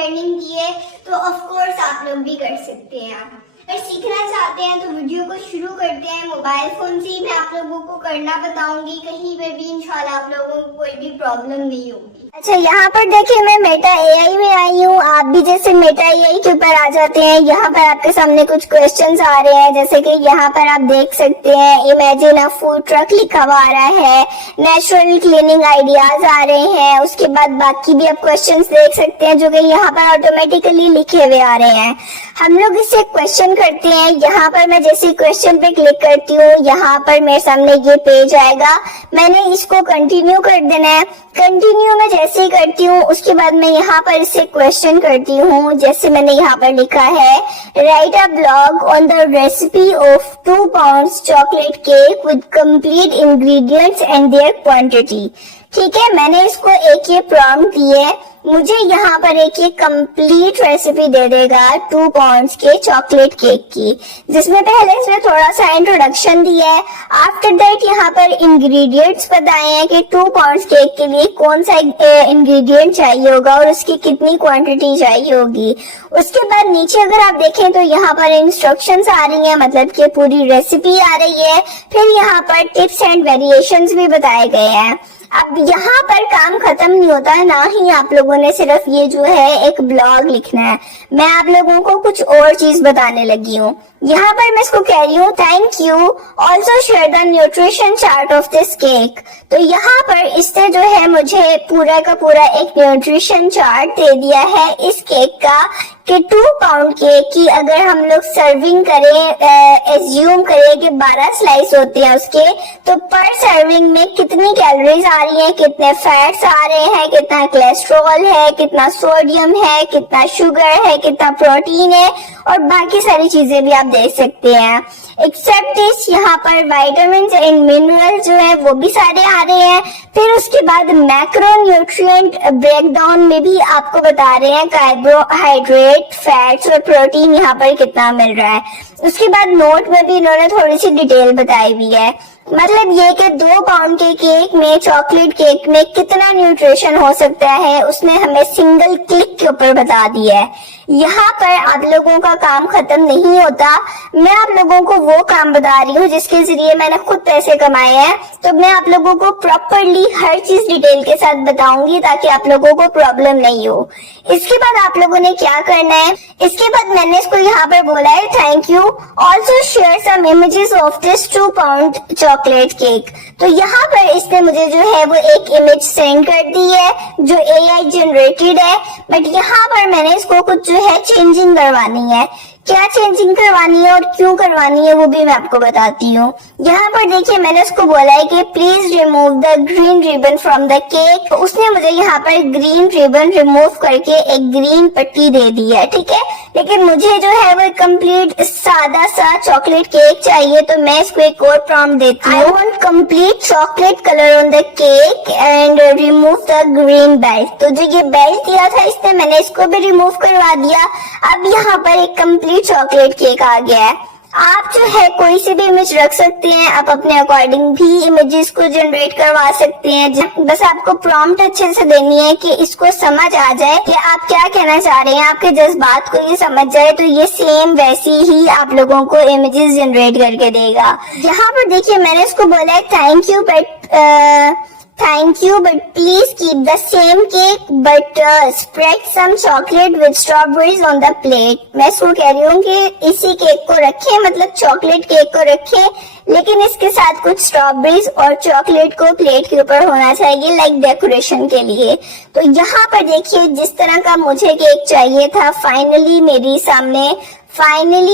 Earning की है, तो ऑफ कोर्स आप लोग भी कर सकते हैं। अगर सीखना चाहते हैं तो वीडियो को शुरू करते हैं। मोबाइल फोन से ही मैं आप लोगों को करना बताऊंगी, कहीं पे भी इंशाल्लाह आप लोगों को कोई भी प्रॉब्लम नहीं होगी। अच्छा, यहाँ पर देखिए मैं मेटा एआई में आई हूँ। आप भी जैसे मेटा एआई के ऊपर आ जाते हैं। यहाँ पर आपके सामने कुछ क्वेश्चंस आ रहे हैं, जैसे कि यहाँ पर आप देख सकते हैं इमेजिन अ फूड ट्रक लिखा हुआ आ रहा है, नेचुरल क्लीनिंग आइडियाज आ रहे हैं। उसके बाद बाकी भी आप क्वेश्चंस देख सकते हैं जो कि यहाँ पर ऑटोमेटिकली लिखे हुए आ रहे हैं। हम लोग इससे क्वेश्चन करते हैं। यहाँ पर मैं जैसे क्वेश्चन पे क्लिक करती हूँ, यहाँ पर मेरे सामने ये पेज आएगा। मैंने इसको कंटिन्यू कर देना है। कंटिन्यू में जैसे ही करती हूँ उसके बाद मैं यहाँ पर इससे क्वेश्चन करती हूँ। जैसे मैंने यहाँ पर लिखा है, write a blog on the recipe of 2 pounds chocolate cake with complete ingredients and their quantity. ठीक है, मैंने इसको एक ये प्रॉम्प्ट दिए, मुझे यहाँ पर एक ये कंप्लीट रेसिपी दे देगा 2 pounds के चॉकलेट केक की, जिसमें पहले इसने थोड़ा सा इंट्रोडक्शन दिया है। आफ्टर दैट यहाँ पर इंग्रेडिएंट्स बताए हैं कि 2 pounds केक के लिए कौन सा इंग्रेडिएंट चाहिए होगा और उसकी कितनी क्वांटिटी चाहिए होगी। उसके बाद नीचे अगर आप देखें तो यहाँ पर इंस्ट्रक्शंस आ रही हैं, मतलब कि पूरी रेसिपी आ रही है। फिर यहाँ पर टिप्स एंड वेरिएशंस भी बताए गए हैं। अब यहाँ पर काम खत्म नहीं होता है, ना ही आप लोगों ने सिर्फ ये जो है एक ब्लॉग लिखना है। मैं आप लोगों को कुछ और चीज बताने लगी हूँ। यहाँ पर मैं इसको कह रही हूँ, thank you also share the nutrition chart of this cake. तो यहाँ पर इससे जो है मुझे पूरा का पूरा एक न्यूट्रिशन चार्ट दे दिया है इस केक का, कि 2 pound केक की अगर हम लोग सर्विंग करें, एज्यूम करें कि 12 स्लाइस होते हैं उसके, तो पर सर्विंग में कितनी कैलोरीज आ रही हैं, कितने फैट्स आ रहे हैं, कितना कोलेस्ट्रॉल है, कितना सोडियम है, कितना शुगर है, कितना प्रोटीन है, और बाकी सारी चीजें भी आप देख सकते हैं। एक्सेप्ट दिस, यहाँ पर वाइटामिन एंड मिनरल जो है वो भी सारे आ रहे हैं। फिर उसके बाद मैक्रो न्यूट्रिएंट ब्रेकडाउन में भी आपको बता रहे हैं कार्बोहाइड्रेट, फैट्स और प्रोटीन यहाँ पर कितना मिल रहा है। उसके बाद नोट में भी इन्होंने थोड़ी सी डिटेल बताई हुई है, मतलब ये कि 2 pound के केक में, चॉकलेट केक में कितना न्यूट्रिशन हो सकता है, उसने हमें सिंगल क्लिक के ऊपर बता दिया है। यहाँ पर आप लोगों का काम खत्म नहीं होता। मैं आप लोगों को वो काम बता रही हूँ जिसके जरिए मैंने खुद पैसे कमाए हैं, तो मैं आप लोगों को प्रॉपरली हर चीज डिटेल के साथ बताऊंगी ताकि आप लोगों को प्रॉब्लम नहीं हो। इसके बाद आप लोगों ने क्या करना है, इसके बाद मैंने इसको यहाँ पर बोला है, thank you also share some images of this 2 pound chocolate cake. तो यहाँ पर इसने मुझे जो है वो एक इमेज सेंड कर दी है जो AI जनरेटेड है, बट यहाँ पर मैंने इसको कुछ जो है चेंजिंग करवानी है। क्या चेंजिंग करवानी है और क्यों करवानी है वो भी मैं आपको बताती हूँ। यहाँ पर देखिए मैंने उसको बोला है कि please remove the green ribbon from the cake. तो उसने मुझे यहाँ पर ग्रीन रिबन रिमूव करके एक ग्रीन पट्टी दे दी है, ठीक है। लेकिन मुझे जो है वो कंप्लीट सादा सा चॉकलेट केक चाहिए, तो मैं इसको एक और प्रॉम्प्ट देती हूँ, I want complete chocolate colour on the cake and remove the green belt. तो जो ये बेल्ट दिया था इसने, मैंने इसको भी रिमूव करवा दिया। अब यहाँ पर एक कंप्लीट चॉकलेट केक आ गया है। आप जो है कोई सी भी इमेज रख सकते हैं, आप अपने अकॉर्डिंग भी इमेजेस को जनरेट करवा सकते हैं। बस आपको प्रॉम्प्ट अच्छे से देनी है कि इसको समझ आ जाए कि आप क्या कहना चाह रहे हैं, आपके जज्बात को ये समझ जाए, तो ये सेम वैसी ही आप लोगों को इमेजेस जनरेट करके देगा। यहाँ पर देखिए मैंने इसको बोला है thank you but please keep the same cake but spread some chocolate with strawberries on the plate. मैं इसको कह रही हूँ कि इसी केक को रखें, मतलब चॉकलेट केक को रखें, लेकिन इसके साथ कुछ स्ट्रॉबेरीज और चॉकलेट को प्लेट के ऊपर होना चाहिए, लाइक डेकोरेशन के लिए। तो यहाँ पर देखिए जिस तरह का मुझे केक चाहिए था, फाइनली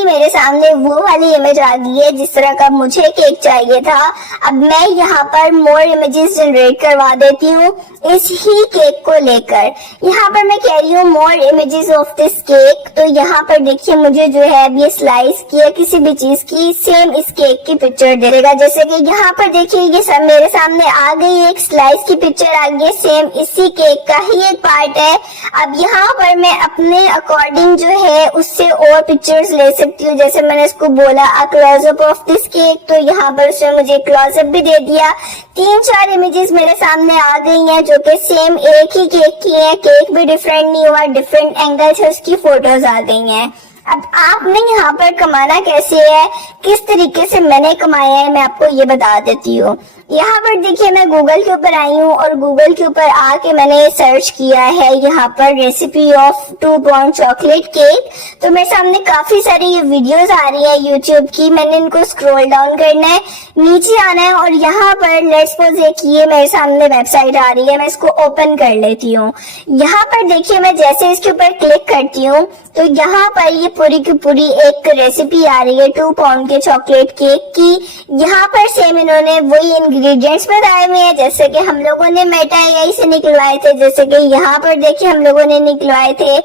मेरे सामने वो वाली इमेज आ गई है जिस तरह का मुझे केक चाहिए था। अब मैं यहाँ पर मोर इमेजेस जनरेट करवा देती हूँ इस ही केक को लेकर। यहाँ पर मैं कह रही हूँ more images of this cake. तो यहाँ पर देखिए मुझे जो है अब ये स्लाइस की या किसी भी चीज की सेम इस केक की पिक्चर दे देगा। जैसे कि यहाँ पर देखिए ये सब मेरे सामने आ गई, एक स्लाइस की पिक्चर आ गई, सेम इसी केक का ही एक पार्ट है। अब यहाँ पर मैं अपने अकॉर्डिंग जो है उससे और पिक्चर पिक्चर्स ले सकती हूँ। जैसे मैंने इसको बोला अ क्लोजअप ऑफ दिस केक, तो यहाँ पर उसने मुझे क्लोजअप भी दे दिया। 3-4 इमेजेस मेरे सामने आ गई हैं जो कि सेम एक ही केक की है। केक भी डिफरेंट नहीं हुआ, डिफरेंट एंगल से उसकी फोटोज आ गई हैं। अब आपने यहाँ पर कमाना कैसे है, किस तरीके से मैंने कमाया है, मैं आपको ये बता देती हूँ। यहाँ पर देखिए मैं गूगल के ऊपर आई हूँ और गूगल के ऊपर आके मैंने सर्च किया है यहाँ पर recipe of 2 pound chocolate cake. तो मेरे सामने काफी सारी ये वीडियोस आ रही है यूट्यूब की। मैंने इनको स्क्रॉल डाउन करना है, नीचे आना है और यहाँ पर लेट्स सपोज एक ये मेरे सामने वेबसाइट आ रही है, मैं इसको ओपन कर लेती हूँ। यहाँ पर देखिए मैं जैसे इसके ऊपर क्लिक करती हूँ तो यहाँ पर ये पूरी की पूरी एक रेसिपी आ रही है 2 पाउंड के चॉकलेट केक की। यहाँ पर सेम इन्होंने वही इंग्रेडिएंट्स बताए हुए हैं जैसे कि हम लोगों ने मेटा एआई से निकलवाए थे, जैसे कि यहाँ पर देखिए हम लोगों ने निकलवाए थे।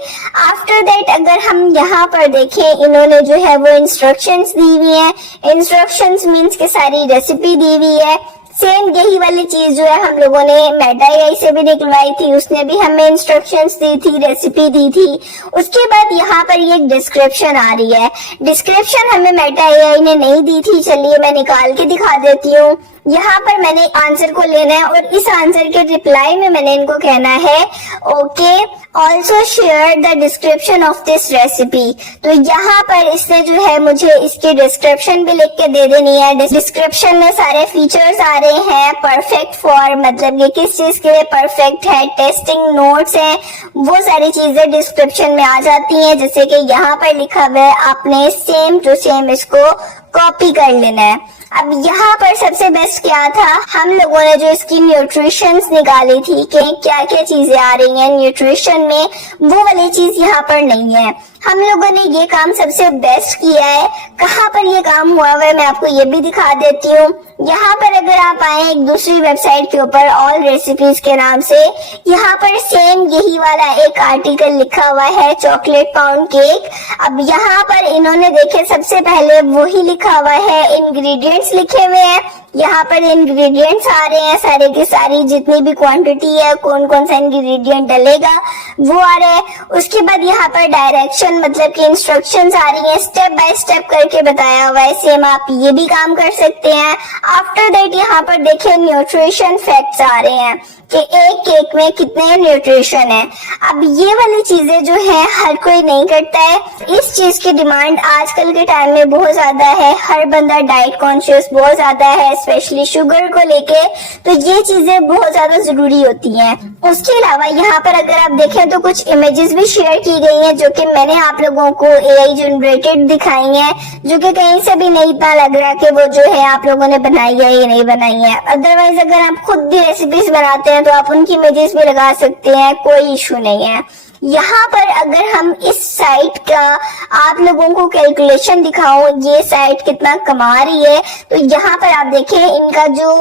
आफ्टर दैट अगर हम यहाँ पर देखें, इन्होंने जो है वो इंस्ट्रक्शंस दी हुई है। इंस्ट्रक्शंस मीन्स के सारी रेसिपी दी हुई है। सेम यही वाली चीज जो है हम लोगों ने मेटा एआई से भी निकलवाई थी, उसने भी हमें इंस्ट्रक्शंस दी थी, रेसिपी दी थी। उसके बाद यहाँ पर ये डिस्क्रिप्शन आ रही है। डिस्क्रिप्शन हमें मेटा एआई ने नहीं दी थी, चलिए मैं निकाल के दिखा देती हूँ। यहाँ पर मैंने आंसर को लेना है और इस आंसर के रिप्लाई में मैंने इनको कहना है okay also share the description of this recipe. तो यहाँ पर इसने जो है मुझे इसकी डिस्क्रिप्शन भी लिख के दे देनी है। डिस्क्रिप्शन में सारे फीचर्स आ रहे हैं, परफेक्ट फॉर मतलब ये किस चीज के लिए परफेक्ट है, टेस्टिंग नोट्स है, वो सारी चीजें डिस्क्रिप्शन में आ जाती हैं। जैसे कि यहाँ पर लिखा हुआ है आपने सेम टू सेम इसको कॉपी कर लेना है। अब यहाँ पर सबसे बेस्ट क्या था, हम लोगों ने जो इसकी न्यूट्रिशंस निकाली थी कि क्या क्या चीजें आ रही हैं न्यूट्रिशन में, वो वाली चीज यहाँ पर नहीं है। हम लोगों ने ये काम सबसे बेस्ट किया है। कहाँ पर ये काम हुआ है मैं आपको ये भी दिखा देती हूँ। यहाँ पर अगर आप आए एक दूसरी वेबसाइट के ऊपर ऑल रेसिपीज के नाम से, यहाँ पर सेम यही वाला एक आर्टिकल लिखा हुआ है चॉकलेट पाउंड केक। अब यहाँ पर इन्होंने देखे सबसे पहले वही लिखा हुआ है, इंग्रेडिएंट्स लिखे हुए हैं। यहाँ पर इंग्रेडिएंट्स आ रहे हैं, सारे की सारी जितनी भी क्वांटिटी है, कौन कौन सा इंग्रेडिएंट डलेगा वो आ रहे हैं। उसके बाद यहाँ पर डायरेक्शन मतलब कि इंस्ट्रक्शंस आ रही हैं, स्टेप बाय स्टेप करके बताया हुआ है। सेम आप ये भी काम कर सकते हैं। आफ्टर दैट यहाँ पर देखिए न्यूट्रिशन फैक्ट्स आ रहे हैं कि एक केक में कितने न्यूट्रिशन है। अब ये वाली चीजें जो है हर कोई नहीं करता है। इस चीज की डिमांड आजकल के टाइम में बहुत ज्यादा है। हर बंदा डाइट कॉन्शियस बहुत ज्यादा है, स्पेशली शुगर को लेके, तो ये चीजें बहुत ज्यादा जरूरी होती हैं। उसके अलावा यहाँ पर अगर आप देखें तो कुछ इमेजेस भी शेयर की गई हैं जो कि मैंने आप लोगों को एआई जनरेटेड दिखाई हैं, जो कि कहीं से भी नहीं पता लग रहा कि वो जो है आप लोगों ने बनाई है या नहीं बनाई है। अदरवाइज अगर आप खुद भी रेसिपीज बनाते हैं तो आप उनकी इमेजेस भी लगा सकते हैं, कोई इशू नहीं है। यहाँ पर अगर हम इस साइट का आप लोगों को कैलकुलेशन दिखाऊं, ये साइट कितना कमा रही है, तो यहाँ पर आप देखें इनका जो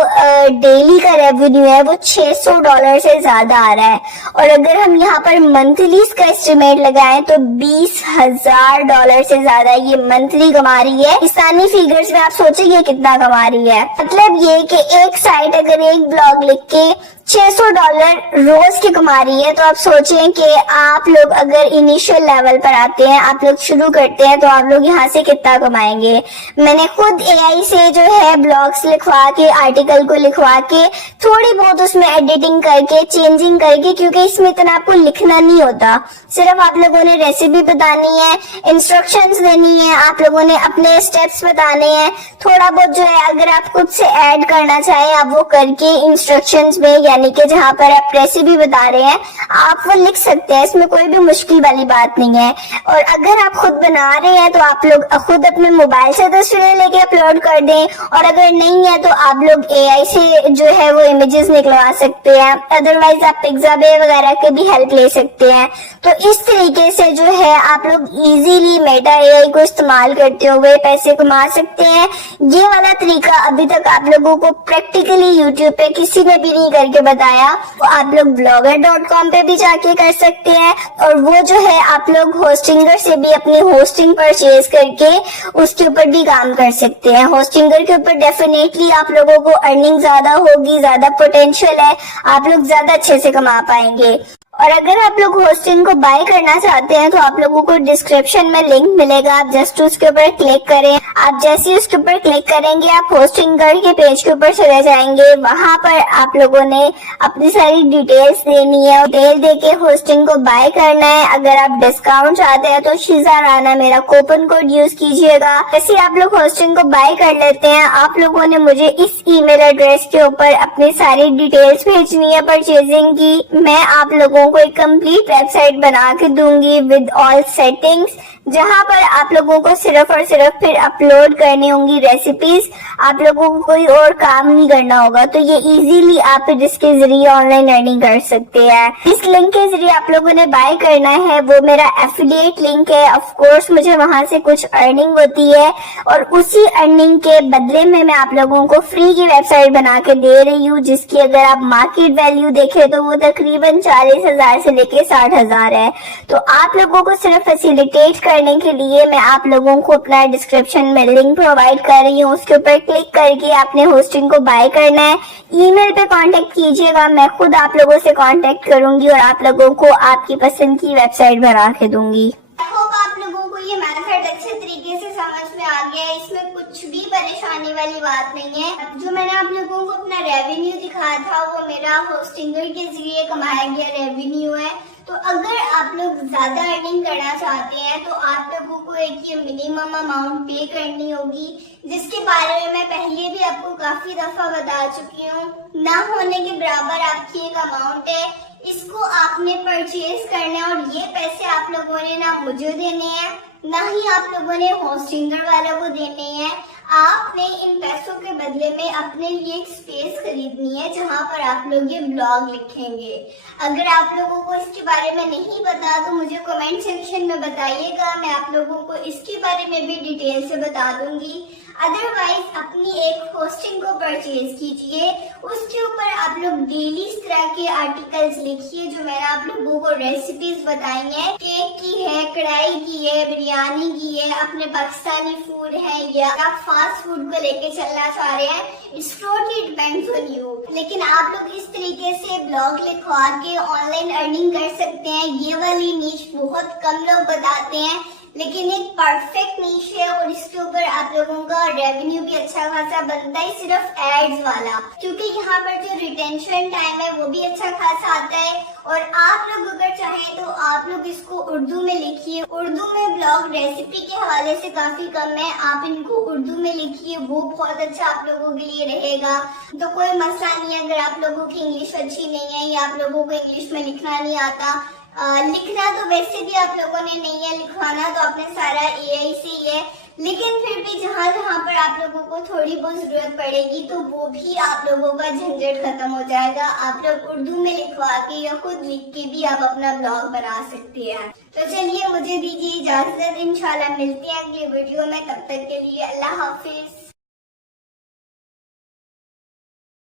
डेली का रेवेन्यू है वो $600 से ज्यादा आ रहा है। और अगर हम यहाँ पर मंथली इसका एस्टिमेट लगाएं तो $20,000 से ज्यादा ये मंथली कमा रही है। पाकिस्तानी फिगर्स में आप सोचिए कितना कमा रही है। मतलब ये कि एक साइट अगर एक ब्लॉग लिख के $600 रोज की कमा रही है, तो आप सोचें कि आप लोग अगर इनिशियल लेवल पर आते हैं, आप लोग शुरू करते हैं, तो आप लोग यहाँ से कितना कमाएंगे। मैंने खुद एआई से जो है ब्लॉग्स लिखवा के, आर्टिकल को लिखवा के, थोड़ी बहुत उसमें एडिटिंग करके, चेंजिंग करके, क्योंकि इसमें इतना आपको लिखना नहीं होता, सिर्फ आप लोगों ने रेसिपी बतानी है, इंस्ट्रक्शंस देनी है, आप लोगों ने अपने स्टेप्स बताने हैं। थोड़ा बहुत जो है अगर आप खुद से ऐड करना चाहें आप वो करके इंस्ट्रक्शंस में, यानी कि जहाँ पर आप रेसिपी बता रहे हैं आप वो लिख सकते हैं। इसमें कोई भी मुश्किल वाली बात नहीं है। और अगर आप खुद बना रहे हैं तो आप लोग खुद अपने मोबाइल से तस्वीरें लेके अपलोड कर दें, और अगर नहीं है तो आप लोग एआई से जो है वो इमेजेस निकलवा सकते हैं। अदरवाइज आप पिक्साबे वगैरह के भी हेल्प ले सकते हैं। तो इस तरीके से जो है आप लोग इजीली मेटा एआई को इस्तेमाल करते हुए पैसे कमा सकते हैं। ये वाला तरीका अभी तक आप लोगों को प्रैक्टिकली यूट्यूब पे किसी ने भी नहीं करके बताया। तो आप लोग blogger.com पे भी जाके कर सकते हैं, और वो जो है आप लोग होस्टिंगर से भी अपनी होस्टिंग परचेज करके उसके ऊपर भी काम कर सकते हैं। होस्टिंगर के ऊपर डेफिनेटली आप लोगों को अर्निंग ज्यादा होगी, ज्यादा पोटेंशियल है, आप लोग ज्यादा अच्छे से कमा पाएंगे। और अगर आप लोग होस्टिंग को बाय करना चाहते हैं तो आप लोगों को डिस्क्रिप्शन में लिंक मिलेगा, आप जस्ट उसके ऊपर क्लिक करें। आप जैसे ही उसके ऊपर क्लिक करेंगे आप होस्टिंगर के पेज के ऊपर चले जाएंगे। वहां पर आप लोगों ने अपनी सारी डिटेल्स देनी है, डिटेल देके होस्टिंग को बाय करना है। अगर आप डिस्काउंट चाहते हैं तो शीजा राना मेरा कूपन कोड यूज कीजिएगा। जैसे आप लोग होस्टिंग को बाय कर लेते हैं, आप लोगों ने मुझे इस ईमेल एड्रेस के ऊपर अपनी सारी डिटेल्स भेजनी है परचेजिंग की। मैं आप लोगों को एक कंप्लीट वेबसाइट बना के दूंगी विद ऑल सेटिंग्स, जहां पर आप लोगों को सिर्फ और सिर्फ फिर अपलोड करनी होंगी रेसिपीज। आप लोगों को कोई और काम नहीं करना होगा। तो ये इजीली आप इसके जरिए ऑनलाइन अर्निंग कर सकते हैं। इस लिंक के जरिए आप लोगों ने बाय करना है, वो मेरा एफिलिएट लिंक है। ऑफ कोर्स मुझे वहां से कुछ अर्निंग होती है और उसी अर्निंग के बदले में मैं आप लोगों को फ्री की वेबसाइट बना के दे रही हूँ, जिसकी अगर आप मार्केट वैल्यू देखें तो वो तकरीबन 40,000 से लेके 60,000 है। तो आप लोगों को सिर्फ फैसिलिटेट करने के लिए मैं आप लोगों को अपना डिस्क्रिप्शन में लिंक प्रोवाइड कर रही हूँ। उसके ऊपर क्लिक करके आपने होस्टिंग को बाय करना है। ईमेल पे कांटेक्ट कीजिएगा, मैं खुद आप लोगों से कांटेक्ट करूंगी और आप लोगों को आपकी पसंद की वेबसाइट बना के दूंगी। आई होप आप लोगों को ये मेथड अच्छे तरीके से समझ में आ गया है। इसमें कुछ भी परेशानी वाली बात नहीं है। जो मैंने आप लोगों को अपना रेवेन्यू दिखाया था वो मेरा होस्टिंगर के जरिए कमाया गया रेवेन्यू है। तो अगर आप लोग ज्यादा अर्निंग करना चाहते हैं तो आप लोगों को एक ये मिनिमम अमाउंट पे करनी होगी, जिसके बारे में मैं पहले भी आपको काफी दफा बता चुकी हूँ। ना होने के बराबर आपकी एक अमाउंट है, इसको आपने परचेज करना है और ये पैसे आप लोगों ने ना मुझे देने हैं ना ही आप लोगों ने होस्टिंगर वालों को देने हैं। आपने इन पैसों के बदले में अपने लिए एक स्पेस खरीदनी है जहां पर आप लोग ये ब्लॉग लिखेंगे। अगर आप लोगों को इसके बारे में नहीं पता तो मुझे कमेंट सेक्शन में बताइएगा, मैं आप लोगों को इसके बारे में भी डिटेल से बता दूंगी। अदरवाइज अपनी एक होस्टिंग को परचेज कीजिए, उसके ऊपर आप लोग डेली इस तरह के आर्टिकल्स लिखिए जो मैंने आप लोगों को रेसिपीज बताई हैं। केक की है, कढ़ाई की है, बिरयानी की है, अपने पाकिस्तानी फूड है या आप फास्ट फूड को लेके चलना चाह रहे हैं, it's totally depends on you. लेकिन आप लोग इस तरीके से ब्लॉग लिखवा के ऑनलाइन अर्निंग कर सकते हैं। ये वाली नीश बहुत कम लोग बताते हैं, लेकिन एक परफेक्ट नीश है और इसके ऊपर आप लोगों का रेवेन्यू भी अच्छा खासा बनता है, सिर्फ एड्स वाला, क्योंकि यहाँ पर जो रिटेंशन टाइम है वो भी अच्छा खासा आता है। और आप लोग अगर चाहें तो आप लोग इसको उर्दू में लिखिए। उर्दू में ब्लॉग रेसिपी के हवाले से काफी कम है, आप इनको उर्दू में लिखिए, वो बहुत अच्छा आप लोगों के लिए रहेगा। तो कोई मसला नहीं है अगर आप लोगों की इंग्लिश अच्छी नहीं है या आप लोगों को इंग्लिश में लिखना नहीं आता। लिखना तो वैसे भी आप लोगों ने नहीं है, लिखवाना तो आपने सारा एआई से ही है। लेकिन फिर भी जहाँ जहाँ पर आप लोगों को थोड़ी बहुत जरूरत पड़ेगी तो वो भी आप लोगों का झंझट खत्म हो जाएगा। आप लोग उर्दू में लिखवा के या खुद लिख के भी आप अपना ब्लॉग बना सकते हैं। तो चलिए मुझे दीजिए इजाजत, इंशाल्लाह मिलते हैं अगले वीडियो में। तब तक के लिए अल्लाह हाफिज।